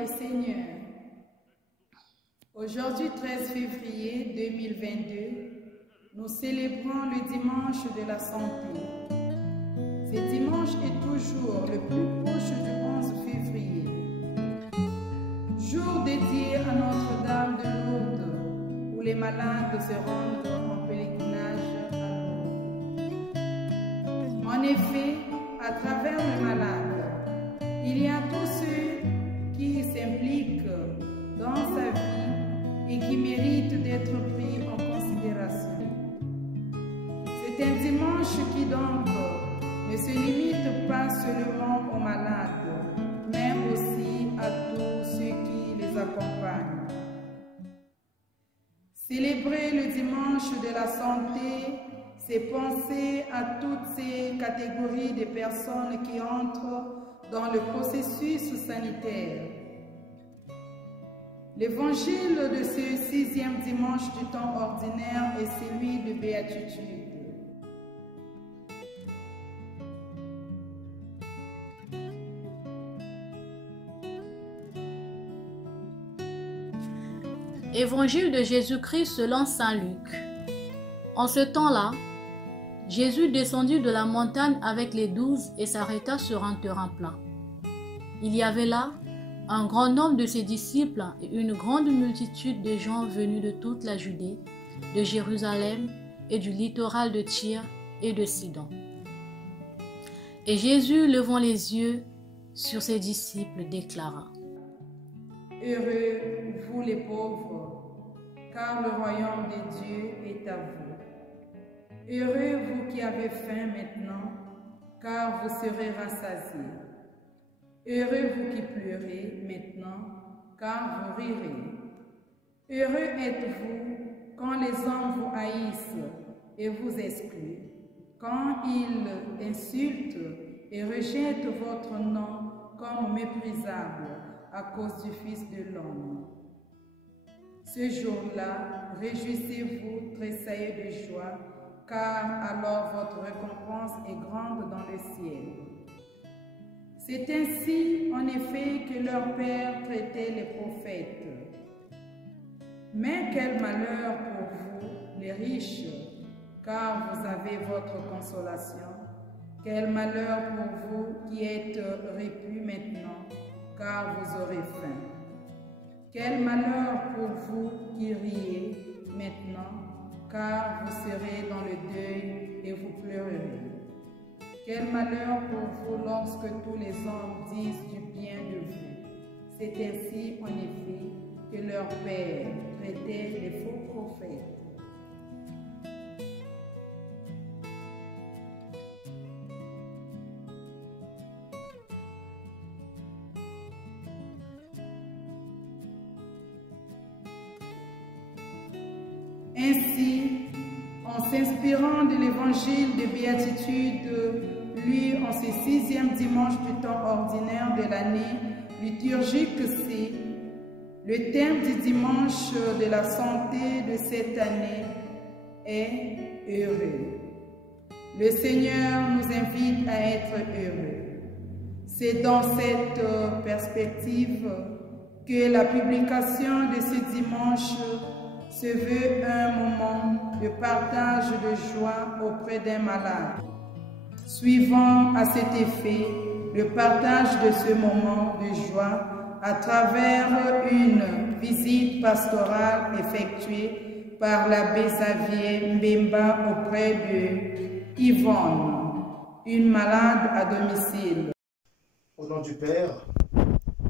le Seigneur. Aujourd'hui, 13 février 2022, nous célébrons le dimanche de la santé. Ce dimanche est toujours le plus proche du 11 février, jour dédié à Notre-Dame de Lourdes, où les malades se rendent en pèlerinage à Lourdes. En effet, à travers le malade, il y a tous ceux qui s'impliquent dans sa vie et qui méritent d'être pris en considération. C'est un dimanche qui donc ne se limite pas seulement aux malades, mais aussi à tous ceux qui les accompagnent. Célébrer le dimanche de la santé, c'est penser à toutes ces catégories de personnes qui entrent dans le processus sanitaire. L'évangile de ce 6e dimanche du temps ordinaire est celui de béatitude. Évangile de Jésus-Christ selon saint Luc. En ce temps-là, Jésus descendit de la montagne avec les 12 et s'arrêta sur un terrain plat. Il y avait là un grand nombre de ses disciples et une grande multitude de gens venus de toute la Judée, de Jérusalem et du littoral de Tyr et de Sidon. Et Jésus, levant les yeux sur ses disciples, déclara: Heureux, vous les pauvres, car le royaume de Dieu est à vous. Heureux, vous qui avez faim maintenant, car vous serez rassasiés. Heureux, vous qui pleurez maintenant, car vous rirez. Heureux êtes-vous quand les hommes vous haïssent et vous excluent, quand ils insultent et rejettent votre nom comme méprisable à cause du Fils de l'homme. Ce jour-là, réjouissez-vous, tressaillez de joie, car alors votre récompense est grande dans le ciel. C'est ainsi, en effet, que leur père traitait les prophètes. Mais quel malheur pour vous, les riches, car vous avez votre consolation. Quel malheur pour vous qui êtes repus maintenant, car vous aurez faim. Quel malheur pour vous qui riez maintenant, car vous serez dans le deuil et vous pleurerez. Quel malheur pour vous lorsque tous les hommes disent du bien de vous. C'est ainsi, en effet, que leur père traitait les faux prophètes. Ainsi, en s'inspirant de l'évangile de béatitude lu en ce 6e dimanche du temps ordinaire de l'année liturgique C, le thème du dimanche de la santé de cette année est heureux. Le Seigneur nous invite à être heureux. C'est dans cette perspective que la publication de ce dimanche se veut un moment de partage de joie auprès d'un malade. Suivant à cet effet le partage de ce moment de joie à travers une visite pastorale effectuée par l'abbé Xavier Mbemba auprès de Yvonne, une malade à domicile. Au nom du Père,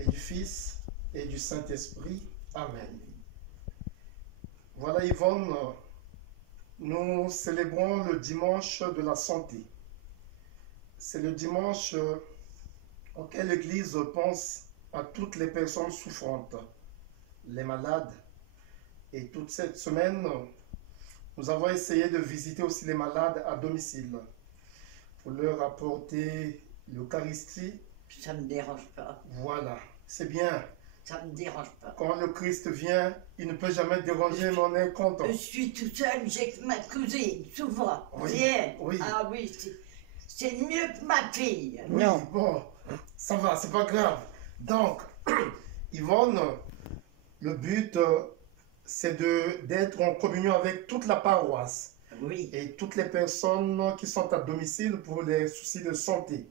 et du Fils, et du Saint-Esprit. Amen. Voilà Yvonne, nous célébrons le dimanche de la santé. C'est le dimanche auquel l'Église pense à toutes les personnes souffrantes, les malades. Et toute cette semaine, nous avons essayé de visiter aussi les malades à domicile pour leur apporter l'Eucharistie. Ça ne me dérange pas. Voilà, c'est bien. Ça ne me dérange pas. Quand le Christ vient, il ne peut jamais déranger, mais on est content. Je suis tout seul, j'ai que ma cousine, souvent. Oui, C'est elle. oui. Ah oui, c'est mieux que ma fille. Oui, Non. bon, ça va, c'est pas grave. Donc, Yvonne, le but, c'est d'être en communion avec toute la paroisse Oui. et toutes les personnes qui sont à domicile pour les soucis de santé.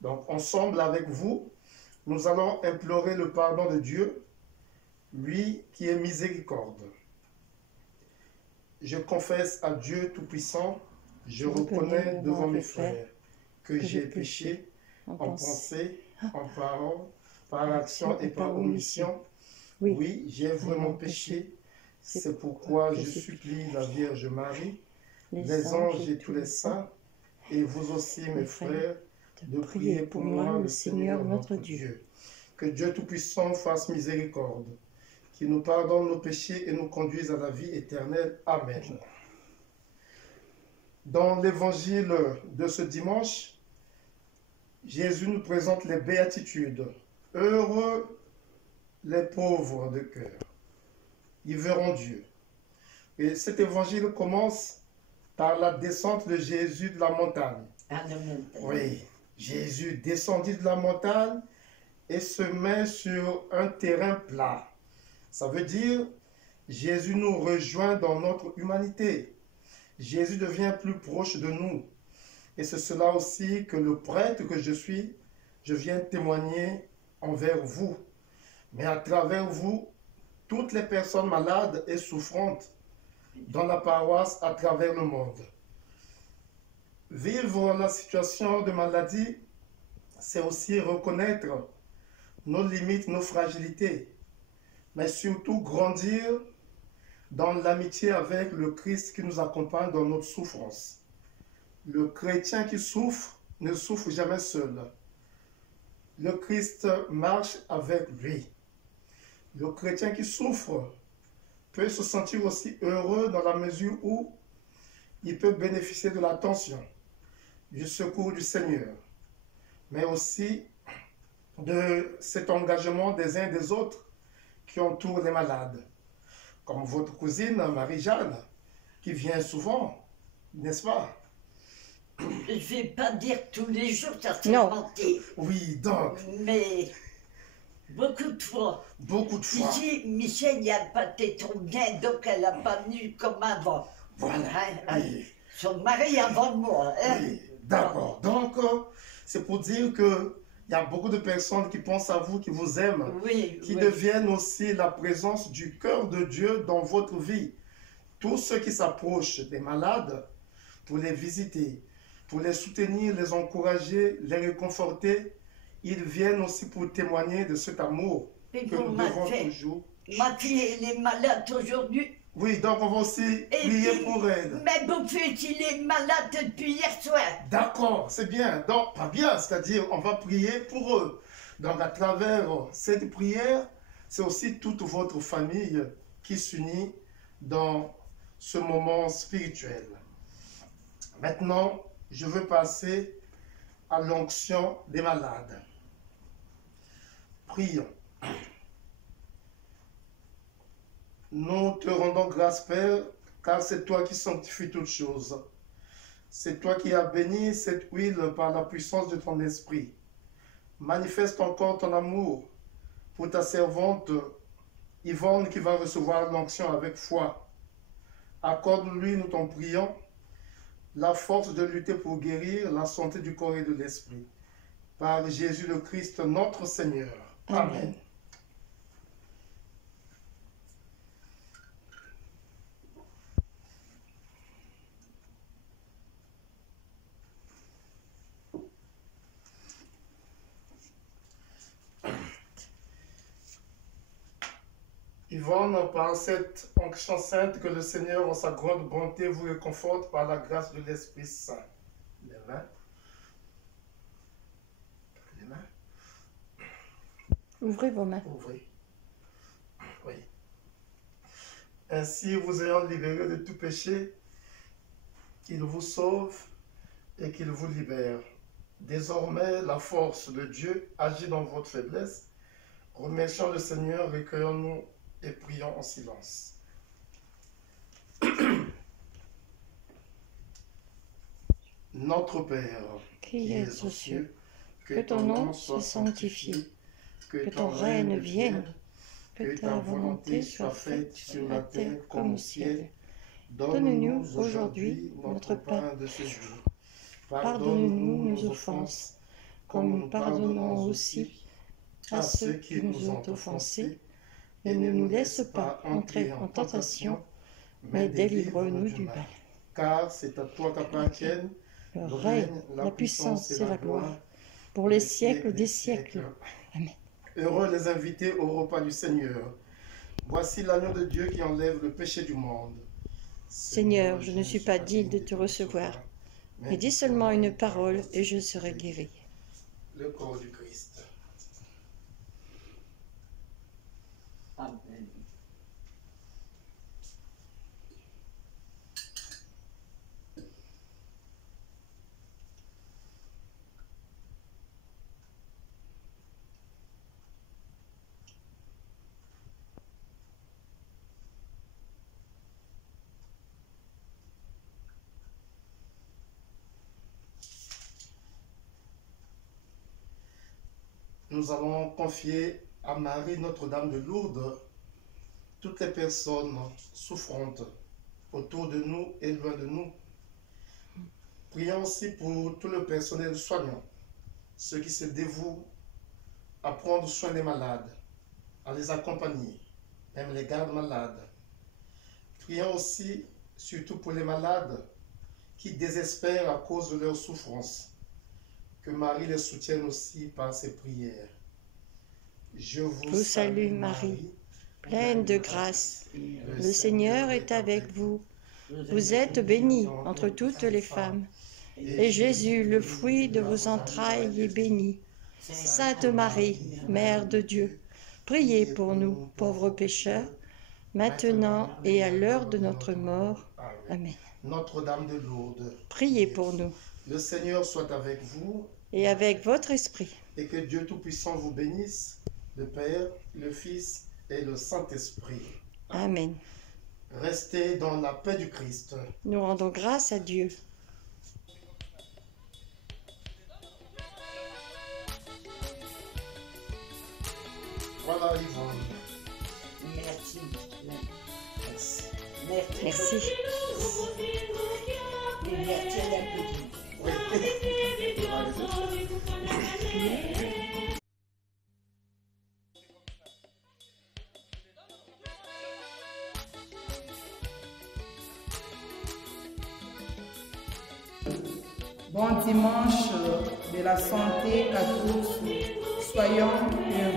Donc, ensemble avec vous, nous allons implorer le pardon de Dieu, lui qui est miséricorde. Je confesse à Dieu Tout-Puissant, je reconnais devant mes frères que j'ai péché en pensée, en parole, par action et par omission. Oui, j'ai vraiment péché. C'est pourquoi je supplie la Vierge Marie, les anges et tous les saints, et vous aussi, mes frères, de prier pour moi, le Seigneur notre Dieu. Que Dieu Tout-Puissant fasse miséricorde, qu'il nous pardonne nos péchés et nous conduise à la vie éternelle. Amen. Dans l'évangile de ce dimanche, Jésus nous présente les béatitudes. Heureux les pauvres de cœur, ils verront Dieu. Et cet évangile commence par la descente de Jésus de la montagne. Oui, Jésus descendit de la montagne et se met sur un terrain plat. Ça veut dire, Jésus nous rejoint dans notre humanité. Jésus devient plus proche de nous. Et c'est cela aussi que le prêtre que je suis, je viens témoigner envers vous. Mais à travers vous, toutes les personnes malades et souffrantes dans la paroisse à travers le monde. Vivre la situation de maladie, c'est aussi reconnaître nos limites, nos fragilités, mais surtout grandir dans l'amitié avec le Christ qui nous accompagne dans notre souffrance. Le chrétien qui souffre ne souffre jamais seul. Le Christ marche avec lui. Le chrétien qui souffre peut se sentir aussi heureux dans la mesure où il peut bénéficier de l'attention, du secours du Seigneur, mais aussi de cet engagement des uns et des autres qui entourent les malades, comme votre cousine Marie-Jeanne, qui vient souvent, n'est-ce pas? Je ne vais pas dire tous les jours, ça serait mentir. Oui, donc. Mais beaucoup de fois. Beaucoup de fois. Ici, Michel, il n'a pas été trop bien, donc elle n'a pas venu comme avant. Voilà. Oui. Son mari avant moi. Hein? Oui, d'accord. Donc, c'est pour dire que il y a beaucoup de personnes qui pensent à vous, qui vous aiment, qui deviennent aussi la présence du cœur de Dieu dans votre vie. Tous ceux qui s'approchent des malades pour les visiter, pour les soutenir, les encourager, les réconforter, ils viennent aussi pour témoigner de cet amour que nous devons toujours. Ma fille, elle est malade aujourd'hui. Oui, donc on va aussi prier pour elle. Mais mon fils, il est malade depuis hier soir. D'accord, c'est bien. Donc, pas bien, c'est-à-dire on va prier pour eux. Donc, à travers cette prière, c'est aussi toute votre famille qui s'unit dans ce moment spirituel. Maintenant, je veux passer à l'onction des malades. Prions. Nous te rendons grâce, Père, car c'est toi qui sanctifies toutes choses. C'est toi qui as béni cette huile par la puissance de ton esprit. Manifeste encore ton amour pour ta servante Yvonne qui va recevoir l'onction avec foi. Accorde-lui, nous t'en prions, la force de lutter pour guérir la santé du corps et de l'esprit. Par Jésus le Christ, notre Seigneur. Amen. Yvonne, par cette onction sainte, que le Seigneur, en sa grande bonté, vous réconforte par la grâce de l'Esprit Saint. Les mains. Les mains. Ouvrez vos mains. Ouvrez. Oui. Ainsi, vous ayant libéré de tout péché, qu'il vous sauve et qu'il vous libère. Désormais, la force de Dieu agit dans votre faiblesse. Remercions le Seigneur, recueillons-nous et prions en silence. Notre Père, qui es aux cieux, que ton nom soit sanctifié, que ton règne vienne, que ta volonté soit faite sur la terre comme au ciel. Donne-nous aujourd'hui notre pain de ce jour. Pardonne-nous nos offenses, comme nous pardonnons aussi à ceux qui nous ont offensés. Et ne nous laisse pas entrer en tentation, mais délivre-nous du mal. Car c'est à toi qu'appartiennent le règne, la puissance et la gloire, pour les siècles des siècles. Amen. Heureux les invités au repas du Seigneur. Voici l'agneau de Dieu qui enlève le péché du monde. Seigneur, je ne suis pas digne de te recevoir, mais dis seulement une parole et je serai guéri. Le corps du Christ. Amen. Nous allons confier à Marie Notre-Dame de Lourdes toutes les personnes souffrantes autour de nous et loin de nous. Prions aussi pour tout le personnel soignant, ceux qui se dévouent à prendre soin des malades, à les accompagner, même les gardes malades. Prions aussi surtout pour les malades qui désespèrent à cause de leur souffrance. Que Marie les soutienne aussi par ses prières. Je vous salue Marie, pleine de grâce. Le Seigneur est avec vous. Vous êtes bénie entre toutes les femmes. Et Jésus, le fruit de vos entrailles, est béni. Sainte Marie, Mère de Dieu, priez pour nous, pauvres pécheurs, maintenant et à l'heure de notre mort. Amen. Notre-Dame de Lourdes, priez pour nous. Le Seigneur soit avec vous. Et avec votre esprit. Et que Dieu Tout-Puissant vous bénisse, le Père, le Fils et le Saint-Esprit. Amen. Restez dans la paix du Christ. Nous rendons grâce à Dieu. Voilà, Yvonne. Merci. Merci. Merci. Merci à la petite. Bon dimanche de la santé à tous. Soyons heureux.